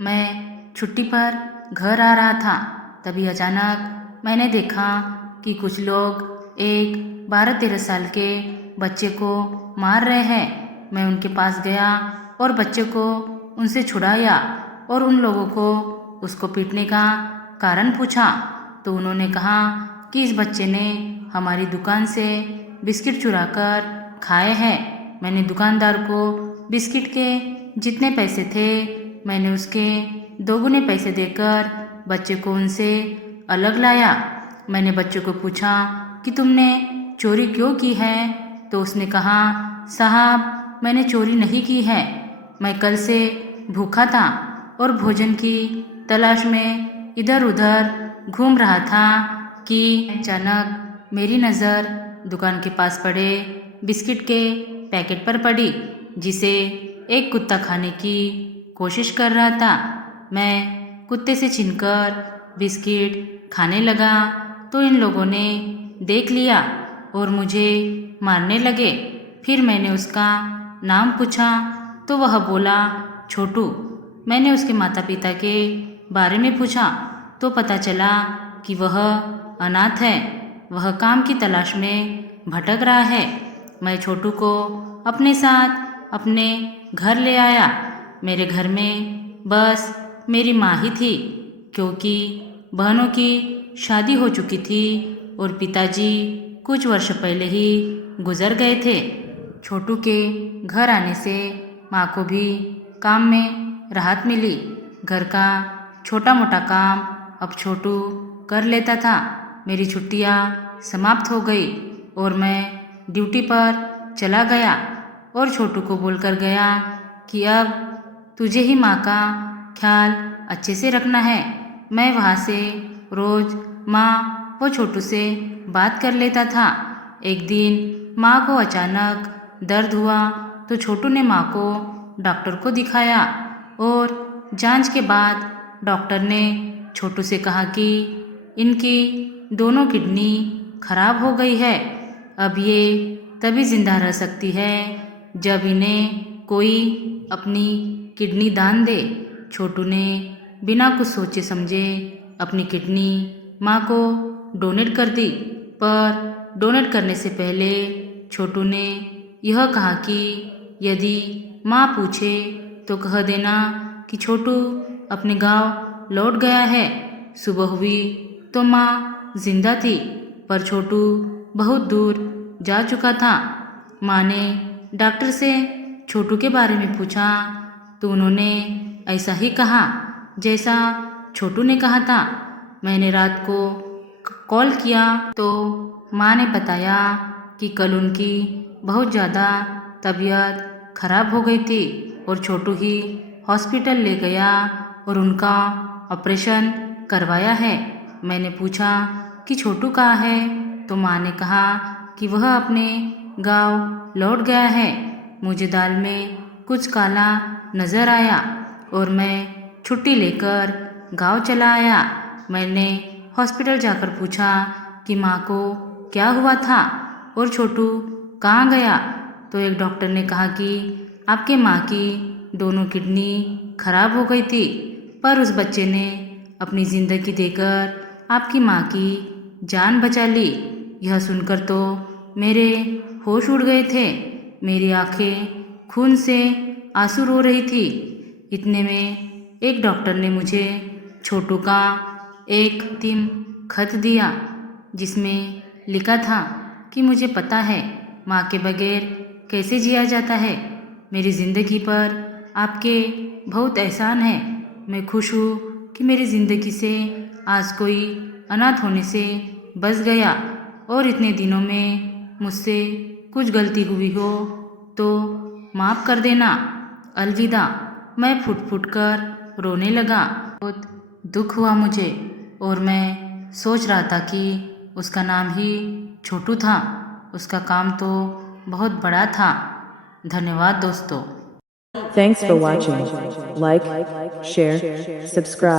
मैं छुट्टी पर घर आ रहा था, तभी अचानक मैंने देखा कि कुछ लोग एक 12-13 साल के बच्चे को मार रहे हैं। मैं उनके पास गया और बच्चे को उनसे छुड़ाया और उन लोगों को उसको पीटने का कारण पूछा, तो उन्होंने कहा कि इस बच्चे ने हमारी दुकान से बिस्किट चुरा कर खाए हैं। मैंने दुकानदार को बिस्किट के जितने पैसे थे मैंने उसके दोगुने पैसे देकर बच्चे को उनसे अलग लाया। मैंने बच्चे को पूछा कि तुमने चोरी क्यों की है, तो उसने कहा, साहब मैंने चोरी नहीं की है, मैं कल से भूखा था और भोजन की तलाश में इधर उधर घूम रहा था कि अचानक मेरी नज़र दुकान के पास पड़े बिस्किट के पैकेट पर पड़ी, जिसे एक कुत्ता खाने की कोशिश कर रहा था। मैं कुत्ते से छीनकर बिस्किट खाने लगा तो इन लोगों ने देख लिया और मुझे मारने लगे। फिर मैंने उसका नाम पूछा तो वह बोला छोटू। मैंने उसके माता पिता के बारे में पूछा तो पता चला कि वह अनाथ है, वह काम की तलाश में भटक रहा है। मैं छोटू को अपने साथ अपने घर ले आया। मेरे घर में बस मेरी माँ ही थी, क्योंकि बहनों की शादी हो चुकी थी और पिताजी कुछ वर्ष पहले ही गुजर गए थे। छोटू के घर आने से माँ को भी काम में राहत मिली। घर का छोटा मोटा काम अब छोटू कर लेता था। मेरी छुट्टियाँ समाप्त हो गई और मैं ड्यूटी पर चला गया और छोटू को बोलकर गया कि अब तुझे ही माँ का ख्याल अच्छे से रखना है। मैं वहाँ से रोज़ माँ व छोटू से बात कर लेता था। एक दिन माँ को अचानक दर्द हुआ तो छोटू ने माँ को डॉक्टर को दिखाया और जांच के बाद डॉक्टर ने छोटू से कहा कि इनकी दोनों किडनी खराब हो गई है। अब ये तभी जिंदा रह सकती है जब इन्हें कोई अपनी किडनी दान दे। छोटू ने बिना कुछ सोचे समझे अपनी किडनी माँ को डोनेट कर दी, पर डोनेट करने से पहले छोटू ने यह कहा कि यदि माँ पूछे तो कह देना कि छोटू अपने गांव लौट गया है। सुबह हुई तो माँ जिंदा थी, पर छोटू बहुत दूर जा चुका था। माँ ने डॉक्टर से छोटू के बारे में पूछा तो उन्होंने ऐसा ही कहा जैसा छोटू ने कहा था। मैंने रात को कॉल किया तो माँ ने बताया कि कल उनकी बहुत ज़्यादा तबीयत खराब हो गई थी और छोटू ही हॉस्पिटल ले गया और उनका ऑपरेशन करवाया है। मैंने पूछा कि छोटू कहाँ है, तो माँ ने कहा कि वह अपने गांव लौट गया है। मुझे दाल में कुछ काला नज़र आया और मैं छुट्टी लेकर गांव चला आया। मैंने हॉस्पिटल जाकर पूछा कि माँ को क्या हुआ था और छोटू कहाँ गया, तो एक डॉक्टर ने कहा कि आपके माँ की दोनों किडनी खराब हो गई थी, पर उस बच्चे ने अपनी ज़िंदगी देकर आपकी माँ की जान बचा ली। यह सुनकर तो मेरे होश उड़ गए थे। मेरी आंखें खून से आंसू रो रही थी। इतने में एक डॉक्टर ने मुझे छोटू का एक अंतिम खत दिया, जिसमें लिखा था कि मुझे पता है माँ के बगैर कैसे जिया जाता है। मेरी ज़िंदगी पर आपके बहुत एहसान है। मैं खुश हूँ कि मेरी ज़िंदगी से आज कोई अनाथ होने से बच गया, और इतने दिनों में मुझसे कुछ गलती हुई हो तो माफ़ कर देना। अलविदा। मैं फुट फुट कर रोने लगा। बहुत दुख हुआ मुझे और मैं सोच रहा था कि उसका नाम ही छोटू था। उसका काम तो बहुत बड़ा था। धन्यवाद दोस्तों। Thanks for watching. Like, share, subscribe.